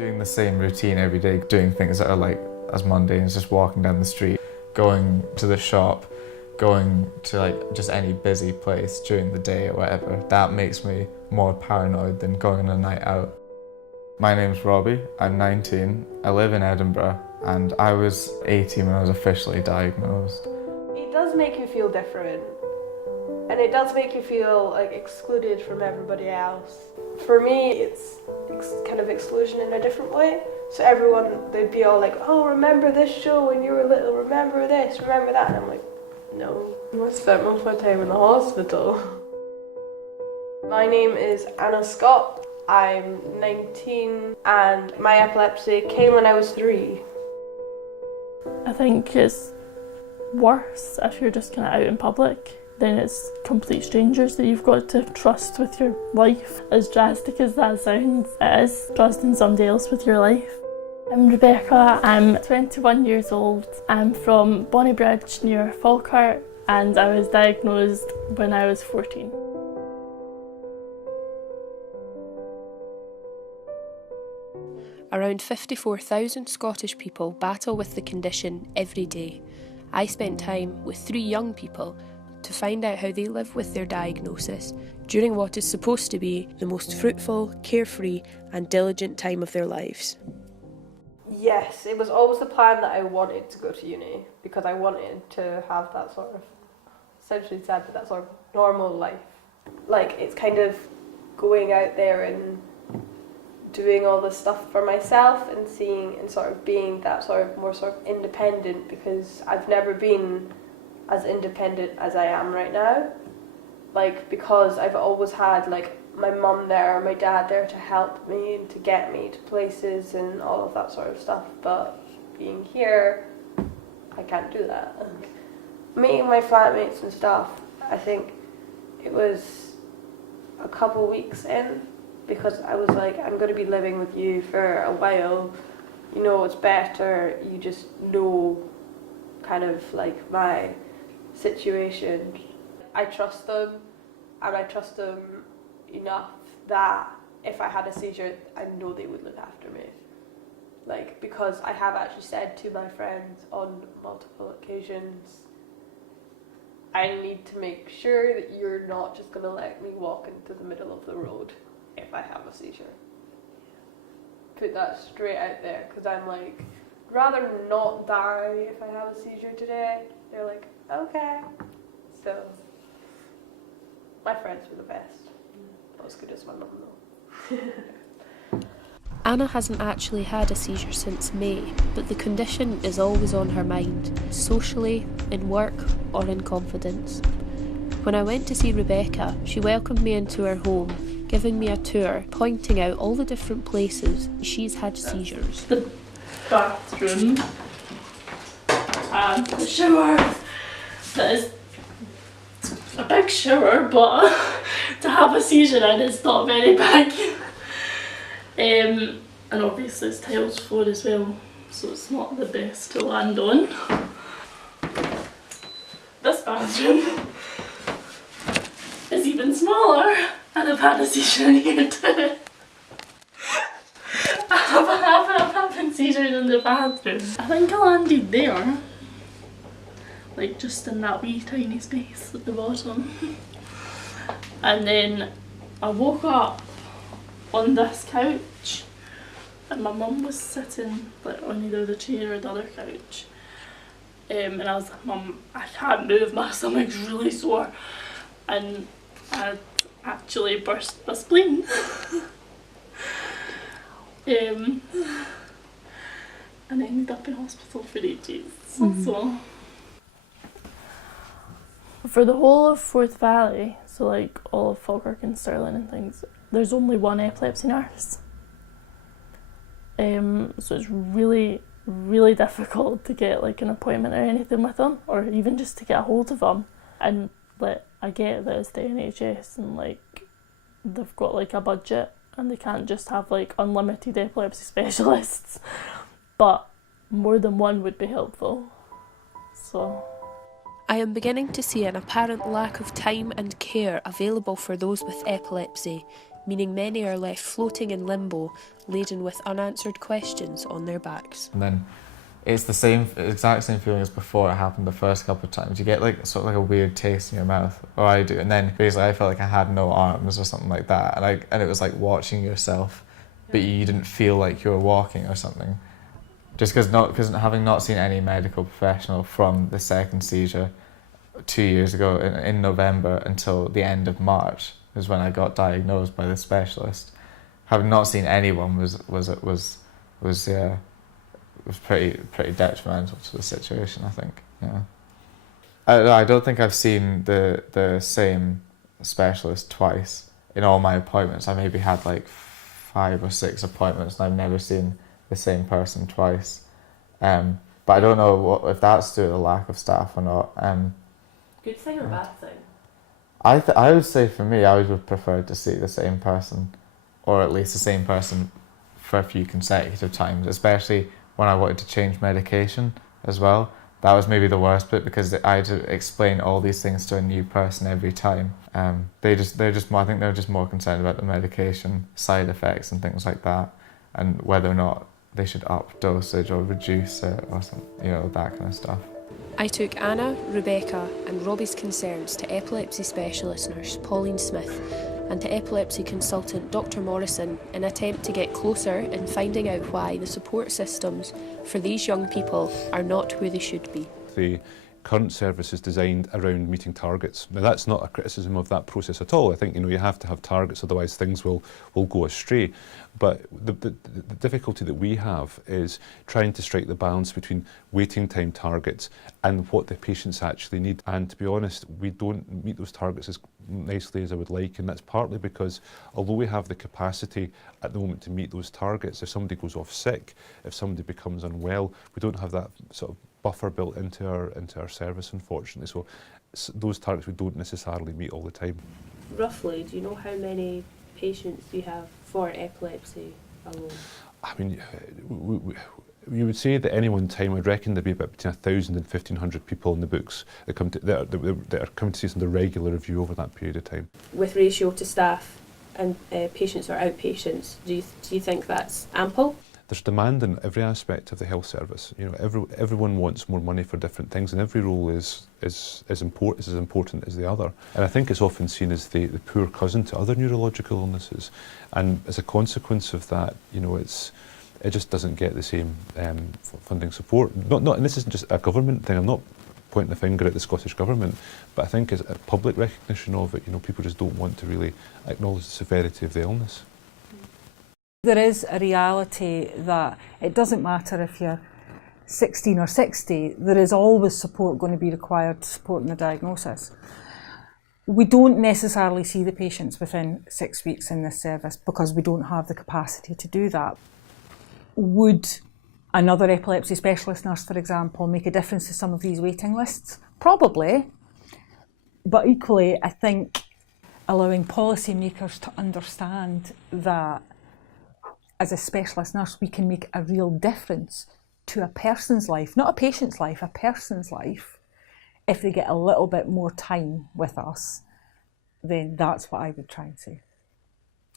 Doing the same routine every day, doing things that are like as mundane as just walking down the street, going to the shop, going to like just any busy place during the day or whatever, that makes me more paranoid than going on a night out. My name's Robbie, I'm 19, I live in Edinburgh, and I was 18 when I was officially diagnosed. It does make you feel different, and it does make you feel like excluded from everybody else. For me, it's kind of exclusion in a different way. So everyone, they'd be all like, oh, remember this show when you were little, remember this, remember that, and I'm like, no. I spent most of my time in the hospital. My name is Anna Scott. I'm 19 and my epilepsy came when I was 3. I think it's worse if you're just kind of out in public. Then it's complete strangers that you've got to trust with your life. As drastic as that sounds, it is trusting somebody else with your life. I'm Rebecca, I'm 21 years old. I'm from Bonnybridge near Falkirk, and I was diagnosed when I was 14. Around 54,000 Scottish people battle with the condition every day. I spent time with 3 young people to find out how they live with their diagnosis during what is supposed to be the most fruitful, carefree and diligent time of their lives. Yes, it was always the plan that I wanted to go to uni because I wanted to have that sort of, essentially sad, but that sort of normal life. Like, it's kind of going out there and doing all this stuff for myself and seeing and sort of being that sort of more sort of independent, because I've never been as independent as I am right now. Like, because I've always had like my mum there or my dad there to help me and to get me to places and all of that sort of stuff, but being here, I can't do that. Meeting my flatmates and stuff, I think it was a couple weeks in, because I was like, I'm going to be living with you for a while, you know, it's better, you just know kind of like my situation. I trust them, and I trust them enough that if I had a seizure, I know they would look after me. Like, because I have actually said to my friends on multiple occasions, I need to make sure that you're not just going to let me walk into the middle of the road if I have a seizure. Put that straight out there, because I'm like, rather not die if I have a seizure today. They're like, okay. So, my friends were the best. Not as good as my mum though. Anna hasn't actually had a seizure since May, but the condition is always on her mind, socially, in work or in confidence. When I went to see Rebecca, she welcomed me into her home, giving me a tour, pointing out all the different places she's had seizures. The bathroom and the shower. That is a big shower, but to have a seizure in it's not very big. And obviously it's tiled floor as well, so it's not the best to land on. This bathroom is even smaller, and I've had a seizure in here too. I'm having seizures in the bathroom. I think I landed there, like just in that wee tiny space at the bottom. And then I woke up on this couch, and my mum was sitting like on either the chair or the other couch. And I was like, Mum, I can't move, my stomach's really sore. And I actually burst my spleen. And I ended up in hospital for ages. So, for the whole of Forth Valley, so like all of Falkirk and Stirling and things, there's only one epilepsy nurse. So it's really, really difficult to get like an appointment or anything with them, or even just to get a hold of them. And like, I get that it's the NHS and like they've got like a budget and they can't just have like unlimited epilepsy specialists, but more than one would be helpful. So I am beginning to see an apparent lack of time and care available for those with epilepsy, meaning many are left floating in limbo, laden with unanswered questions on their backs. And then it's the exact same feeling as before it happened the first couple of times. You get like sort of like a weird taste in your mouth, or I do, and then basically I felt like I had no arms or something like that, and it was like watching yourself, but you didn't feel like you were walking or something. Just because having not seen any medical professional from the second seizure 2 years ago in November until the end of March is when I got diagnosed by the specialist. Having not seen anyone was pretty detrimental to the situation, I think. Yeah. I don't think I've seen the same specialist twice in all my appointments. I maybe had like 5 or 6 appointments and I've never seen the same person twice. But I don't know if that's due to the lack of staff or not. Good thing or bad thing? I would say for me, I would have preferred to see the same person, or at least the same person for a few consecutive times, especially when I wanted to change medication as well. That was maybe the worst bit, because I had to explain all these things to a new person every time. I think they're just more concerned about the medication side effects and things like that, and whether or not they should up dosage or reduce it or something, that kind of stuff. I took Anna, Rebecca and Robbie's concerns to epilepsy specialist nurse Pauline Smith and to epilepsy consultant Dr Morrison in an attempt to get closer in finding out why the support systems for these young people are not where they should be. The current service is designed around meeting targets. Now that's not a criticism of that process at all. I think you have to have targets, otherwise things will go astray. But the difficulty that we have is trying to strike the balance between waiting time targets and what the patients actually need. And to be honest, we don't meet those targets as nicely as I would like, and that's partly because although we have the capacity at the moment to meet those targets, if somebody goes off sick, if somebody becomes unwell, we don't have that sort of buffer built into our service, unfortunately. So those targets we don't necessarily meet all the time. Roughly, do you know how many patients you have for epilepsy alone? I mean, you would say that at any one time, I'd reckon there'd be about between 1,000 and 1,500 people in the books that are coming to see us on the regular review over that period of time. With ratio to staff and patients or outpatients, do you think that's ample? There's demand in every aspect of the health service. Everyone wants more money for different things, and every role is as important as the other. And I think it's often seen as the poor cousin to other neurological illnesses. And as a consequence of that, it just doesn't get the same funding support. And this isn't just a government thing. I'm not pointing the finger at the Scottish Government, but I think as a public recognition of it, people just don't want to really acknowledge the severity of the illness. There is a reality that it doesn't matter if you're 16 or 60, there is always support going to be required to support in the diagnosis. We don't necessarily see the patients within 6 weeks in this service because we don't have the capacity to do that. Would another epilepsy specialist nurse, for example, make a difference to some of these waiting lists? Probably, but equally I think allowing policymakers to understand that as a specialist nurse, we can make a real difference to a person's life, not a patient's life, a person's life, if they get a little bit more time with us, then that's what I would try and say.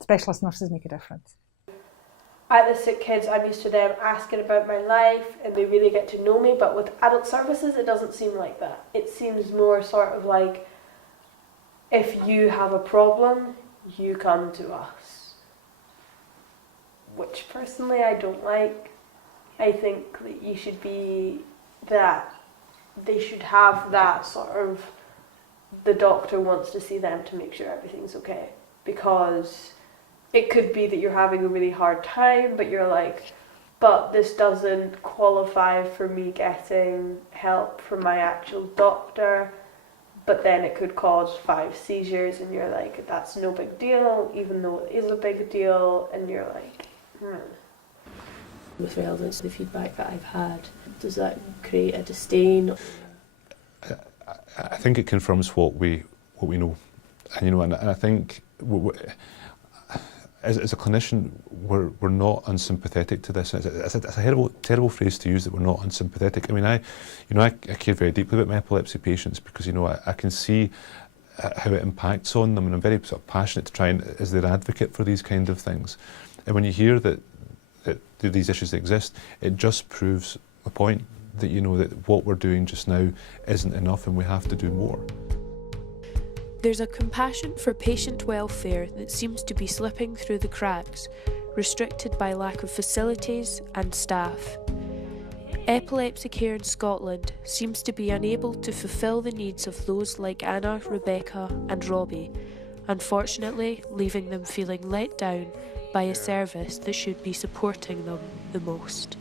Specialist nurses make a difference. At the sick kids, I'm used to them asking about my life and they really get to know me, but with adult services, it doesn't seem like that. It seems more sort of like, if you have a problem, you come to us. Which personally I don't like. I think that you should be that, they should have that sort of, the doctor wants to see them to make sure everything's okay. Because it could be that you're having a really hard time, but you're like, but this doesn't qualify for me getting help from my actual doctor. But then it could cause 5 seizures and you're like, that's no big deal, even though it is a big deal, and you're like, With relevance to the feedback that I've had, does that create a disdain? I think it confirms what we know, and I think as a clinician, we're not unsympathetic to this. It's a terrible phrase to use, that we're not unsympathetic. I mean, I care very deeply about my epilepsy patients because I can see how it impacts on them, and I'm very sort of passionate to try and, as their advocate for these kind of things. And when you hear that these issues exist, it just proves the point that, you know, that what we're doing just now isn't enough and we have to do more. There's a compassion for patient welfare that seems to be slipping through the cracks, restricted by lack of facilities and staff. Epilepsy care in Scotland seems to be unable to fulfil the needs of those like Anna, Rebecca and Robbie, unfortunately leaving them feeling let down by a service that should be supporting them the most.